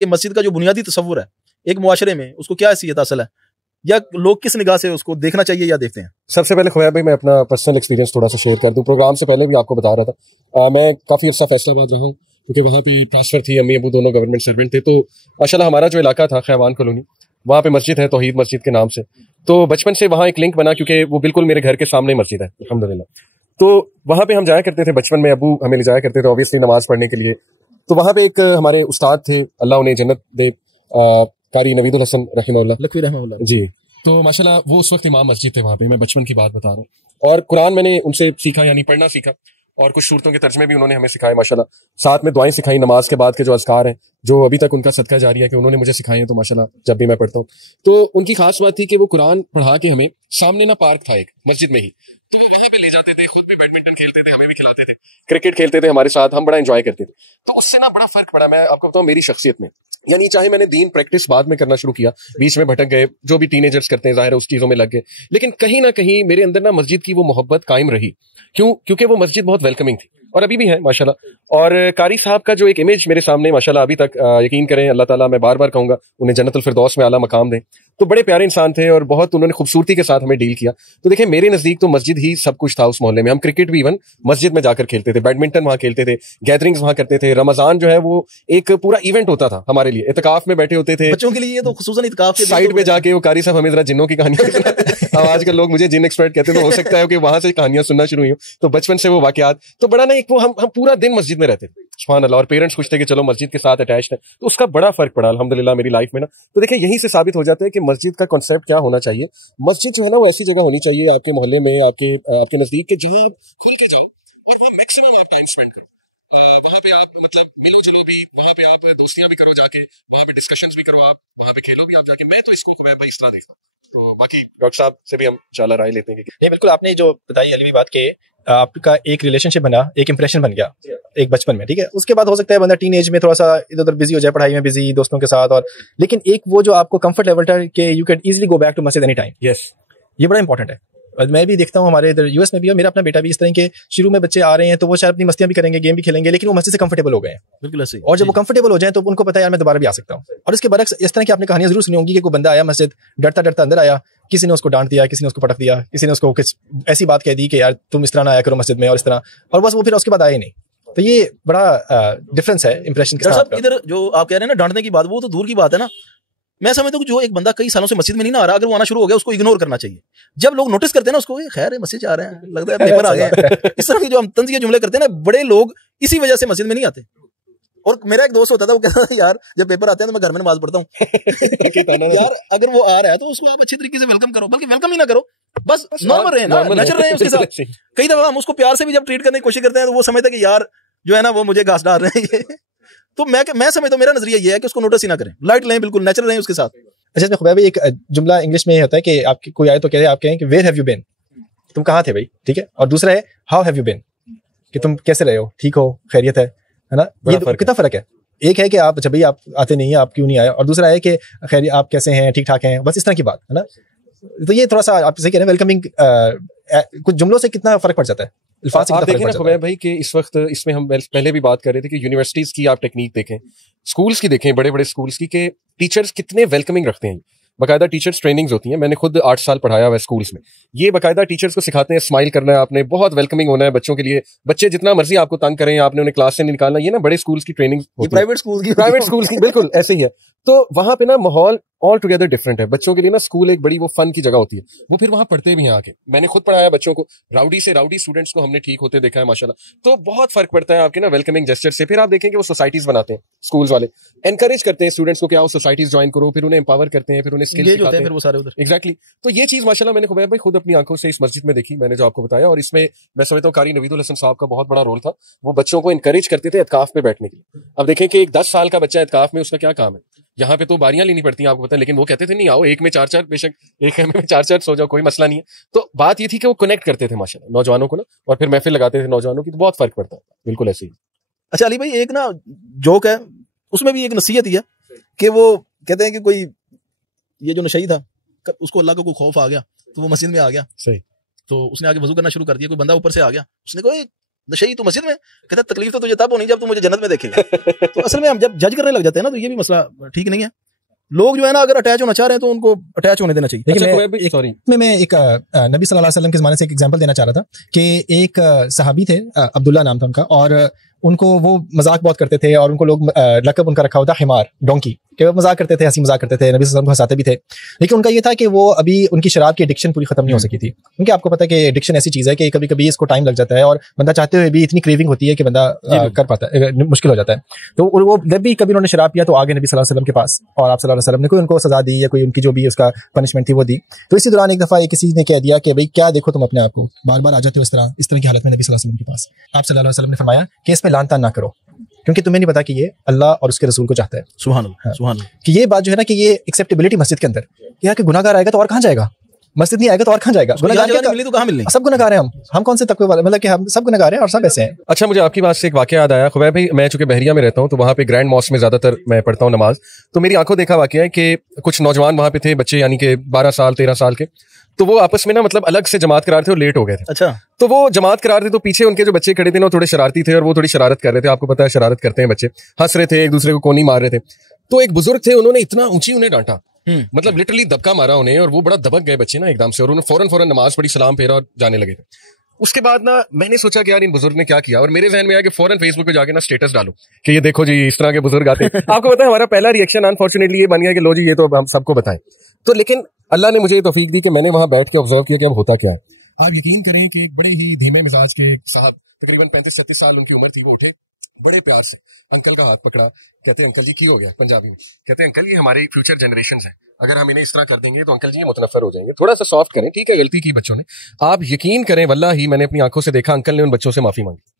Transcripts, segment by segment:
کہ مسجد کا جو بنیادی تصور ہے ایک معاشرے میں اس کو کیا حیثیت حاصل ہے, یا لوگ کس نگاہ سے اس کو دیکھنا چاہیے یا دیکھتے ہیں؟ سب سے پہلے خویب بھائی میں اپنا پرسنل ایکسپیرینس تھوڑا سا شیئر کر دوں. پروگرام سے پہلے بھی آپ کو بتا رہا تھا میں کافی عرصہ فیصل آباد رہا ہوں کیونکہ وہاں پہ ٹرانسفر تھی, امی ابو دونوں گورنمنٹ سروینٹ تھے. تو ماشاء اللہ ہمارا جو علاقہ تھا خیوان کالونی, وہاں پہ مسجد ہے توحید مسجد کے نام سے. تو بچپن سے وہاں ایک لنک بنا کیونکہ وہ بالکل میرے گھر کے سامنے مسجد ہے الحمدللہ. تو وہاں پہ ہم جایا کرتے تھے بچپن میں, ابو ہمیں لے جایا کرتے تھے اوبیسلی نماز پڑھنے کے لیے. تو وہاں پہ ایک ہمارے استاد تھے, اللہ انہیں جنت دے, قاری نوید الحسن رحمہ اللہ, لکھوی رحمہ اللہ جی. تو ماشاءاللہ وہ اس وقت امام مسجد تھے وہاں پہ, میں بچپن کی بات بتا رہا ہوں. اور قرآن میں نے ان سے سیکھا, یعنی پڑھنا سیکھا, اور کچھ صورتوں کے ترجمے بھی انہوں نے ہمیں سکھائے ماشاءاللہ. ساتھ میں دعائیں سکھائیں نماز کے بعد کے جو اذکار ہیں, جو ابھی تک ان کا صدقہ جاری ہے کہ انہوں نے مجھے سکھائے ہیں, تو ماشاءاللہ جب بھی میں پڑھتا ہوں. تو ان کی خاص بات تھی کہ وہ قرآن پڑھا کے ہمیں, سامنے نا پارک تھا ایک مسجد میں ہی, تو وہ وہاں پہ لے جاتے تھے, خود بھی بیڈمنٹن کھیلتے تھے, ہمیں بھی کھلاتے تھے, کرکٹ کھیلتے تھے ہمارے ساتھ, ہم بڑا انجوائے کرتے تھے. تو اس سے نا بڑا فرق پڑا, میں آپ کو بتاؤں میری شخصیت میں. یعنی چاہے میں نے دین پریکٹس بعد میں کرنا شروع کیا, بیچ میں بھٹک گئے, جو بھی ٹین ایجرز کرتے ہیں ظاہر ہے اس چیزوں میں لگ گئے, لیکن کہیں نہ کہیں میرے اندر نا مسجد کی وہ محبت قائم رہی. کیونکہ وہ مسجد بہت ویلکمنگ تھی, اور ابھی بھی ہے ماشاءاللہ. اور قاری صاحب کا جو ایک امیج میرے سامنے ماشاءاللہ ابھی تک, یقین کریں اللہ تعالیٰ, میں بار بار کہوں گا انہیں جنت الفردوس میں اعلیٰ مقام دیں. تو بڑے پیارے انسان تھے اور بہت انہوں نے خوبصورتی کے ساتھ ہمیں ڈیل کیا. تو دیکھیں میرے نزدیک تو مسجد ہی سب کچھ تھا اس محلے میں. ہم کرکٹ بھی ایون مسجد میں جا کر کھیلتے تھے, بیڈمنٹن وہاں کھیلتے تھے, گیدرنگز وہاں کرتے تھے. رمضان جو ہے وہ ایک پورا ایونٹ ہوتا تھا ہمارے لیے, اعتکاف میں بیٹھے ہوتے تھے بچوں کے لیے. تو خصوصاً اعتکاف کے سائڈ پہ جا کے وہ قاری صاحب ہمیں ذرا جنوں کی کہانیاں سناتے. اب آج کل لوگ مجھے جن ایکسپرٹ کہتے ہیں, تو ہو سکتا ہے کہ وہاں سے کہانیاں سننا شروع ہوئی ہوں. تو بچپن سے وہ واقعات, تو بڑا نا ایک وہ ہم پورا دن مسجد میں رہتے تھے سبحان اللہ. اور پیرنٹس خوش تھے کہ چلو مسجد کے ساتھ اٹیچڈ ہے, تو اس کا بڑا فرق پڑا الحمدللہ میری لائف میں نا. تو دیکھیں یہیں سے ثابت ہو جاتا ہے کہ مسجد کا کانسیپٹ کیا ہونا چاہیے. مسجد جو ہے نا وہ ایسی جگہ ہونی چاہیے آپ کے محلے میں, آپ کے نزدیک, کہ جہاں آپ کھل کے جاؤ اور وہاں میکسیمم آپ ٹائم اسپینڈ کرو. وہاں پہ آپ مطلب ملو جلو بھی, وہاں پہ آپ دوستیاں بھی کرو جا کے, وہاں پہ ڈسکشنز بھی کرو, آپ وہاں پہ کھیلو بھی آپ جا کے. میں تو اس کو خویب بھائی اس طرح دیکھتا ہوں. تو باقی ڈاکٹر صاحب سے بھی ہم انشاءاللہ رائے لیتے ہیں. نہیں بالکل آپ نے جو بتائی علمی بات کہ آپ کا ایک ریلیشن شپ بنا, ایک امپریشن بن گیا ایک بچپن میں, ٹھیک ہے. اس کے بعد ہو سکتا ہے بندہ ٹین ایج میں تھوڑا سا ادھر ادھر بزی ہو جائے, پڑھائی میں بزی, دوستوں کے ساتھ, اور لیکن ایک وہ جو آپ کو کمفرٹ لیول تھا کہ you can easily go back to مسجد اینی ٹائم. یس, یہ بڑا امپورٹنٹ ہے. میں بھی دیکھتا ہوں ہمارے ادھر یو ایس میں بھی, اور میرا اپنا بیٹا بھی اس طرح کے شروع میں بچے آ رہے ہیں تو وہ شاید اپنی مستیاں بھی کریں گے, گیم بھی کھیلیں گے, لیکن وہ مسجد سے کمفرٹیبل ہو گئے ہیں. بالکل ایسے. اور جب وہ کمفرٹیبل ہو جائیں تو ان کو پتا ہے یار میں دوبارہ بھی آ سکتا ہوں. اور اس کے برعکس اس طرح کی آپ نے کہانیاں ضرور سنی ہوں گی کہ کوئی بندہ آیا مسجد, ڈرتا ڈرتا اندر آیا, کسی نے اس کو ڈانٹ دیا, کسی نے اس کو پٹک دیا, کسی نے اس کو کچھ ایسی بات کہہ دی کہ یار تم اس طرح نہ آیا کرو مسجد میں, اور اس طرح, اور بس وہ پھر اس کے بعد آئے نہیں. تو یہ بڑا ڈفرینس ہے امپریشن کے ساتھ. ادھر جو آپ کہہ رہے ہیں نا ڈانٹنے کی بات, وہ تو دور کی بات ہے نا. میں سمجھتا ہوں کہ جو ایک بندہ کئی سالوں سے مسجد میں نہیں نہ آ رہا, اگر وہ آنا شروع ہو گیا اس کو اگنور کرنا چاہیے. جب لوگ نوٹس کرتے ہیں نا اس کو, خیر ہے مسجد آ رہے ہیں, لگتا ہے پیپر آ گئے ہیں, اس طرح کے جو ہم طنز کے جملے کرتے ہیں نا, بڑے لوگ اسی وجہ سے مسجد میں نہیں آتے. اور میرا ایک دوست ہوتا تھا, وہ کہتا تھا یار جب پیپر آتے ہیں تو میں گھر میں نماز پڑھتا ہوں. یار اگر وہ آ رہا ہے تو اس کو آپ اچھی طریقے سے ویلکم کرو, بلکہ ویلکم ہی نہ کرو, بس نارمل رہے نا, نیچرل رہے اس کے ساتھ. کئی دفعہ ہم اس کو پیار سے بھی جب ٹریٹ کرنے کی کوشش کرتے ہیں تو وہ سمجھتا ہے کہ یار جو ہے نا وہ مجھے گھاس ڈال رہے ہیں. تو میں سمجھتا ہوں, میرا نظریہ یہ ہے کہ اس کو نوٹس ہی نہ کریں, لائٹ لیں, بالکل نیچرل رہیں اس کے ساتھ. اچھا اس میں خوبیب ایک جملہ انگلش میں یہ ہوتا ہے کہ آپ کی کوئی آئے تو آپ کہیں کہ ویئر ہیو یو بین, تم کہاں تھے بھائی, ٹھیک ہے. اور دوسرا ہے ہاؤ ہیو یو بین, کہ تم کیسے رہے ہو, ٹھیک ہو, خیریت ہے نا. یہ کتنا فرق ہے. ایک ہے کہ آپ جب بھی آپ آتے نہیں ہیں, آپ کیوں نہیں آئے, اور دوسرا ہے کہ خیر آپ کیسے ہیں, ٹھیک ٹھاک ہیں, بس اس طرح کی بات ہے نا. تو یہ تھوڑا سا آپ سے کہہ رہے ہیں ویلکمنگ, کچھ جملوں سے کتنا فرق پڑ جاتا ہے. آپ دیکھیں نا خویب بھائی کہ اس وقت اس میں ہم پہلے بھی بات کر رہے تھے کہ یونیورسٹیز کی آپ ٹیکنیک دیکھیں, اسکولس کی دیکھیں, بڑے بڑے اسکولس کی, کہ ٹیچرز کتنے ویلکمنگ رکھتے ہیں. باقاعدہ ٹیچرز ٹریننگز ہوتی ہیں, میں نے خود 8 سال پڑھایا ہوا ہے اسکولس میں. یہ باقاعدہ ٹیچرز کو سکھاتے ہیں اسمائل کرنا ہے آپ نے, بہت ویلکمنگ ہونا ہے بچوں کے لیے. بچے جتنا مرضی آپ کو تنگ کریں, آپ نے انہیں کلاس سے نہیں نکالنا. یہ نا بڑے اسکولس کی ٹریننگ, پرائیویٹ اسکولس کی بالکل ایسے ہی ہے. تو وہاں پہ نا ماحول آل ٹوگیدر ڈفرنٹ ہے. بچوں کے لیے نا اسکول ایک بڑی وہ فن کی جگہ ہوتی ہے, وہ پھر وہاں پڑھتے بھی ہیں آ کے. میں نے خود پڑھایا بچوں کو, راؤڈی سے راؤڈی اسٹوڈنٹس کو ہم نے ٹھیک ہوتے دیکھا ہے ماشاءاللہ. تو بہت فرق پڑتا ہے آپ کے نا ویلکمنگ جسچر سے. پھر آپ دیکھیں کہ وہ سوسائٹیز بناتے ہیں اسکولز والے, انکریج کرتے ہیں اسٹوڈنٹس کو کہ آؤ سوسائٹیز جوائن کرو, پھر انہیں امپاور کرتے ہیں, پھر انہیں اسکل سکھاتے ہیں, پھر وہ سارے ادھر. ایگزیکٹلی. تو یہ چیز ماشاءاللہ میں نے خوبیب بھائی خود اپنی آنکھوں سے اس مسجد میں دیکھی, میں نے جو آپ کو بتایا. اور اس میں میں سمجھتا ہوں قاری نوید الحسن صاحب کا بہت بڑا رول تھا. وہ بچوں کو انکریج کرتے تھے اعتکاف میں بیٹھنے کے لیے. اب دیکھیں کہ ایک 10 سال کا بچہ اعتکاف میں, اس کا کیا کام ہے. یہاں پہ تو باریاں لینی پڑتی ہیں آپ کو پتا ہے, لیکن وہ کہتے تھے نہیں آؤ, ایک میں 4 بے شک ایک خیمے میں 4 سو جاؤ, کوئی مسئلہ نہیں ہے. تو بات یہ تھی کہ وہ کنیکٹ کرتے تھے ماشاءاللہ نوجوانوں کو نا, اور پھر محفل لگاتے تھے نوجوانوں کی. تو بہت فرق پڑتا ہے, بالکل ایسے ہی. اچھا علی بھائی, ایک نا جوک ہے, اس میں بھی ایک نصیحت ہی ہے کہ وہ کہتے ہیں کہ کوئی یہ جو نشئی تھا اس کو اللہ کو کوئی خوف آ گیا تو وہ مسجد میں آ گیا. صحیح. تو اس نے آگے وضو کرنا شروع کر دیا, کوئی بندہ اوپر سے آ گیا, اس نے کہا نشئی تو مسجد میں، کہتا ہے تکلیف تو تجھے تب ہونی جب تو مجھے جنت میں دیکھے گا. تو اصل میں ہم جب جج کرنے لگ جاتے ہیں نا تو یہ بھی مسئلہ ٹھیک نہیں ہے. لوگ جو ہے نا اگر اٹیچ ہونا چاہ رہے ہیں تو ان کو اٹیچ ہونے دینا چاہیے. میں ایک نبی صلی اللہ علیہ وسلم کے زمانے سے ایک ایگزامپل دینا چاہ رہا تھا کہ ایک صحابی تھے، عبداللہ نام تھا ان کا، اور ان کو وہ مذاق بہت کرتے تھے اور ان کو لوگ لقب ان کا رکھا ہوتا حمار، ڈونکی، کہ وہ مذاق کرتے تھے، ہنسی مذاق کرتے تھے، نبی صلی اللہ علیہ وسلم کو ہنساتے بھی تھے. لیکن ان کا یہ تھا کہ وہ ابھی ان کی شراب کی ایڈکشن پوری ختم نہیں ہو سکی تھی، کیونکہ آپ کو پتہ ہے کہ ایڈکشن ایسی چیز ہے کہ کبھی کبھی اس کو ٹائم لگ جاتا ہے اور بندہ چاہتے ہوئے بھی اتنی کریونگ ہوتی ہے کہ بندہ کر پاتا ہے، مشکل ہو جاتا ہے. تو وہ جب بھی کبھی انہوں نے شراب پیا تو آگے نبی صلی اللہ علیہ وسلم کے پاس، اور آپ صلی اللہ علیہ وسلم نے کوئی ان کو سزا دی یا کوئی ان کی جو بھی اس کا پنشمنٹ تھی وہ دی. تو اسی دوران ایک دفعہ کسی نے کہہ دیا کہ بھائی کیا دیکھو تم اپنے آپ کو بار بار آ جاتے ہو اس طرح کی حالت میں نبی صلی اللہ علیہ وسلم کے پاس. آپ صلی اللہ علیہ وسلم نے فرمایا کہ اس میں لعن طعن نہ کرو، کیونکہ تمہیں نہیں پتا کہ یہ اللہ اور اس کے رسول کو چاہتا ہے. سبحان اللہ، سبحان اللہ. کہ یہ بات جو ہے نا کہ یہ ایکسیپٹیبلٹی مسجد کے اندر، یہ کہ گناہ گار آئے گا تو اور کہاں جائے گا، مسجد نہیں آئے گا تو اور کہاں جائے گا. ملی تو کہاں ملنی، سب گناہ گار ہیں ہم کون سے تقوی والے، مطلب کہ ہم سب گناہ گار ہیں اور سب ایسے ہیں. اچھا مجھے آپ کی بات سے ایک واقعہ یاد آیا خبیب بھائی. میں چونکہ بحریہ میں رہتا ہوں تو وہاں پہ گرینڈ ماسک میں زیادہ تر میں پڑھتا ہوں نماز. تو میری آنکھوں دیکھا واقعہ ہے کہ کچھ نوجوان وہاں پہ تھے، بچے یعنی کہ 12 سال 13 سال کے، تو وہ آپس میں نا مطلب الگ سے جماعت کرا رہے تھے اور لیٹ ہو گئے تھے. اچھا تو وہ جماعت کرا رہے تھے تو پیچھے ان کے جو بچے کھڑے تھے نا وہ تھوڑے شرارتی تھے اور وہ تھوڑی شرارت کر رہے تھے. آپ کو پتا ہے شرارت کرتے ہیں بچے، ہنس رہے تھے، ایک دوسرے کو کونی مار رہے تھے. تو ایک بزرگ تھے، انہوں نے اتنا اونچی انہیں ڈانٹا، مطلب لٹرلی دبکا مارا انہیں، اور وہ بڑا دبک گئے بچے نا ایک دم سے، اور انہوں فوراً نماز پڑھی، سلام پھیرا اور جانے لگے تھے. اس کے بعد نا میں نے سوچا کہ یار ان بزرگ نے کیا کیا، اور میرے ذہن میں آیا کہ فوراً فیس بک پہ جا کے نا اسٹیٹس ڈالو کہ یہ دیکھو جی اس طرح کے بزرگ آتے ہیں. آپ کو پتا ہے ہمارا پہلا ریئیکشن انفارچونیٹلی یہ بن گیا کہ لو جی یہ تو ہم سب کو بتائیں. تو لیکن اللہ نے مجھے یہ توفیق دی کہ میں نے وہاں بیٹھ کے آبزرو کیا کہ اب ہوتا کیا ہے. آپ یقین کریں کہ ایک بڑے ہی دھیمے مزاج کے صاحب، تقریباً 35-37 سال ان کی عمر تھی، وہ اٹھے بڑے پیار سے انکل کا ہاتھ پکڑا، کہتے ہیں انکل جی کی ہو گیا، پنجابی میں کہتے ہیں انکل یہ ہمارے فیوچر جنریشنز ہیں، اگر ہم انہیں اس طرح کر دیں گے تو انکل جی یہ متنفر ہو جائیں گے، تھوڑا سا سافٹ کریں، ٹھیک ہے غلطی کی بچوں نے. آپ یقین کریں واللہ ہی میں نے اپنی آنکھوں سے دیکھا انکل نے ان بچوں سے معافی مانگی،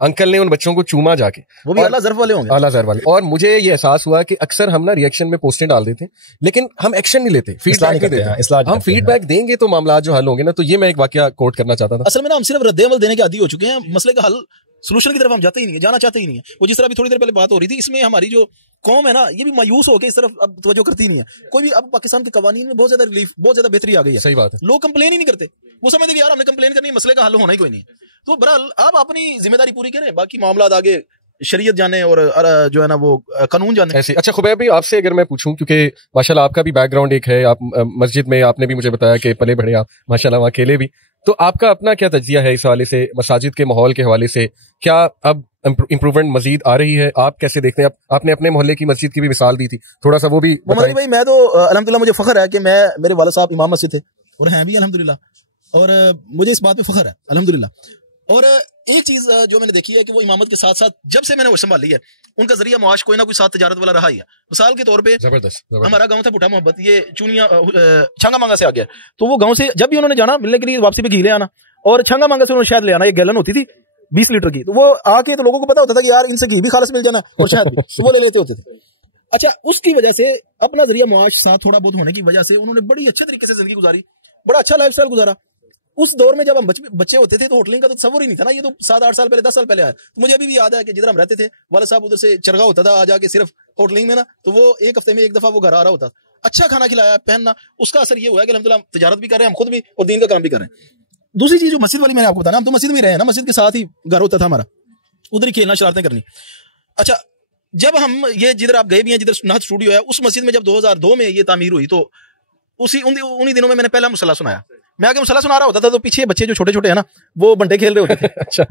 انکل نے ان بچوں کو چوما جا کے، وہ بھی اعلیٰ ظرف والے ہوں گے، اعلیٰ ظرف والے. اور مجھے یہ احساس ہوا کہ اکثر ہم نا ریئیکشن میں پوسٹیں ڈال دیتے ہیں لیکن ہم ایکشن نہیں لیتے، فیڈ بیک نہیں دیتے. ہم فیڈ بیک دیں گے تو معاملات جو حل ہوں گے نا. تو یہ میں ایک واقعہ کوٹ کرنا چاہتا تھا. اصل میں نا ہم صرف رد عمل دینے کے عادی ہو چکے ہیں، مسئلے کا حل سولوشن کی طرف ہم جاتے ہی نہیں ہیں، جانا چاہتے ہی نہیں ہیں. وہ جس طرح بھی تھوڑی دیر پہلے بات ہو رہی تھی، اس میں ہماری جو قوم ہے نا یہ بھی مایوس ہو کے اس طرف اب توجہ کرتی نہیں ہے. کوئی بھی اب پاکستان کے قوانین میں بہت زیادہ ریلیف، بہت زیادہ بہتری آ گئی ہے. صحیح بات ہے. لوگ کمپلین ہی نہیں کرتے، وہ سمجھتے کہ یار ہم نے کمپلین کرنی ہے، مسئلے کا حل ہونا ہی کوئی نہیں ہے. تو بہرحال آپ اپنی ذمہ داری پوری کریں، باقی معاملات آگے شریعت جانے اور جو ہے نا وہ قانون جانے ایسے. اچھا خبیب بھائی آپ سے اگر میں پوچھوں، کیونکہ ماشاءاللہ آپ کا بھی بیک گراؤنڈ ایک ہے، آپ مسجد میں آپ نے بھی مجھے بتایا کہ پلے بڑھے آپ ماشاءاللہ وہاں اکیلے بھی، تو آپ کا اپنا کیا تجزیہ ہے اس حوالے سے، مساجد کے ماحول کے حوالے سے؟ کیا اب امپروومنٹ مزید آ رہی ہے؟ آپ کیسے دیکھتے ہیں؟ آپ نے اپنے محلے کی مسجد کی بھی مثال دی تھی، تھوڑا سا وہ بھی محمد بھائی. میں تو الحمدللہ مجھے فخر ہے کہ میرے والد صاحب امام مسجد تھے اور ہیں بھی الحمدللہ، اور مجھے اس بات پہ فخر ہے الحمدللہ. اور ایک چیز جو میں نے دیکھی ہے کہ وہ امامت کے ساتھ ساتھ جب سے میں نے وہ سنبھالی ہے ان کا ذریعہ معاش کوئی نہ کوئی ساتھ تجارت والا رہا ہی ہے. مثال کے طور پہ زبردست ہمارا گاؤں تھا بھٹا محبت، یہ چونیاں چھنگا مانگا سے آ گیا. تو وہ گاؤں سے جب بھی انہوں نے جانا ملنے کے لیے واپسی پہ گھی لے آنا، اور چھنگا مانگا سے انہوں نے شاید لے آنا، ایک گیلن ہوتی تھی 20 لیٹر کی. تو وہ آ کے تو لوگوں کو پتا ہوتا تھا کہ یار ان سے گھی بھی خالص مل جانا اور شاید بھی، تو وہ لے لیتے ہوتے تھے. اچھا اس کی وجہ سے اپنا ذریعہ معاش ساتھ تھوڑا بہت ہونے کی وجہ سے انہوں نے بڑی اچھے طریقے سے زندگی گزاری، بڑا اچھا لائف سٹائل گزارا. اس دور میں جب ہم بچے ہوتے تھے تو ہوٹلنگ کا تو تصور ہی نہیں تھا نا، یہ تو 7-8 سال پہلے 10 سال پہلے آیا. تو مجھے ابھی بھی یاد ہے کہ جدھر ہم رہتے تھے والد صاحب ادھر سے چرگا ہوتا تھا، آ جا کے صرف ہوٹلنگ میں نا، تو وہ ایک ہفتے میں ایک دفعہ وہ گھر آ رہا ہوتا، اچھا کھانا کھلایا پہننا. اس کا اثر یہ ہوا ہے کہ الحمدللہ تجارت بھی کر رہے ہیں ہم خود بھی اور دین کا کام بھی کر رہے ہیں. دوسری چیز جو مسجد والی میں نے آپ کو بتانا، ہم تو مسجد میں رہے ہیں نا، مسجد کے ساتھ ہی گھر ہوتا تھا ہمارا، ادھر ہی کھیلنا شرارتیں کرنی. اچھا جب ہم یہ جدھر آپ گئے بھی ہیں، جدھر نہت اسٹوڈیو ہے، اس مسجد میں جب 2002 میں یہ تعمیر ہوئی تو انہی دنوں میں نے پہلا مصلی سنایا. میں آگے مصلی سنا رہا ہوتا تھا تو پیچھے بچے جو چھوٹے چھوٹے ہیں نا وہ بنٹے کھیل رہے ہوتے تھے. اچھا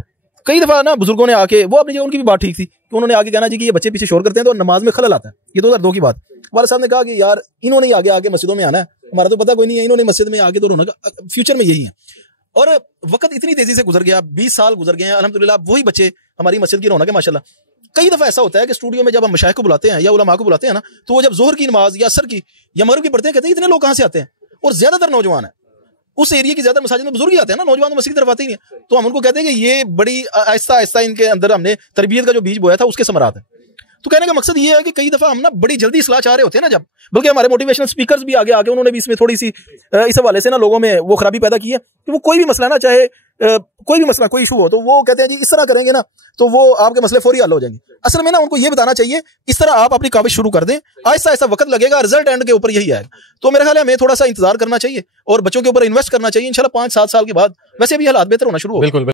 کئی دفعہ نا بزرگوں نے آ کے، وہ اپنی جگہ ان کی بھی بات ٹھیک تھی کہ انہوں نے آگے کہنا جی کہ یہ بچے پیچھے شور کرتے ہیں تو نماز میں خلل آتا ہے. یہ 2002 کی بات. والد صاحب نے کہا کہ یار انہوں نے آگے آگے مسجدوں میں آنا ہے، ہمارا تو پتہ کوئی نہیں ہے، انہوں نے مسجد میں آگے تو رونا فیوچر میں یہی ہے. اور وقت اتنی تیزی سے گزر گیا، 20 سال گزر گئے ہیں الحمدللہ. وہی بچے ہماری مسجد کی رونق ہے ماشاءاللہ. کئی دفعہ ایسا ہوتا ہے کہ اسٹوڈیو میں جب ہم مشائخ کو بلاتے ہیں یا علماء کو بلاتے ہیں نا، تو وہ جب ظہر کی نماز یا عصر کی یا مغرب کی پڑھتے ہیں، کہتے ہیں اتنے لوگ کہاں سے آتے ہیں، اور زیادہ تر نوجوان ہیں اس ایریا کی، زیادہ مساجد میں بزرگ ہی آتے ہیں نا، نوجوان تو مسجد کی طرف آتے ہی نہیں. تو ہم ان کو کہتے ہیں کہ یہ بڑی آہستہ آہستہ ان کے اندر ہم نے تربیت کا جو بیج بویا تھا اس کے ثمرات ہیں. تو کہنے کا مقصد یہ ہے کہ کئی دفعہ ہم نا بڑی جلدی اصلاح چاہ رہے ہوتے ہیں نا، جب بلکہ ہمارے موٹیویشنل اسپیکرز بھی آگے انہوں نے بھی اس میں تھوڑی سی اس حوالے سے نا لوگوں میں وہ خرابی پیدا کی ہے کہ وہ کوئی بھی مسئلہ نا، چاہے کوئی بھی مسئلہ کوئی ایشو ہو تو وہ کہتے ہیں جی اس طرح کریں گے نا تو وہ آپ کے مسئلے فوری حل ہو جائیں گے. اصل میں نا ان کو یہ بتانا چاہیے اس طرح آپ اپنی کاوش شروع کر دیں، آہستہ آہستہ وقت لگے گا، رزلٹ اینڈ کے اوپر یہی آئے گا. تو میرے خیال ہے ہمیں تھوڑا سا انتظار کرنا چاہیے اور بچوں کے اوپر انویسٹ کرنا چاہیے. انشاءاللہ 5-7 سال کے بعد ویسے بھی حالات بہتر ہونا شروع ہو. بالکل.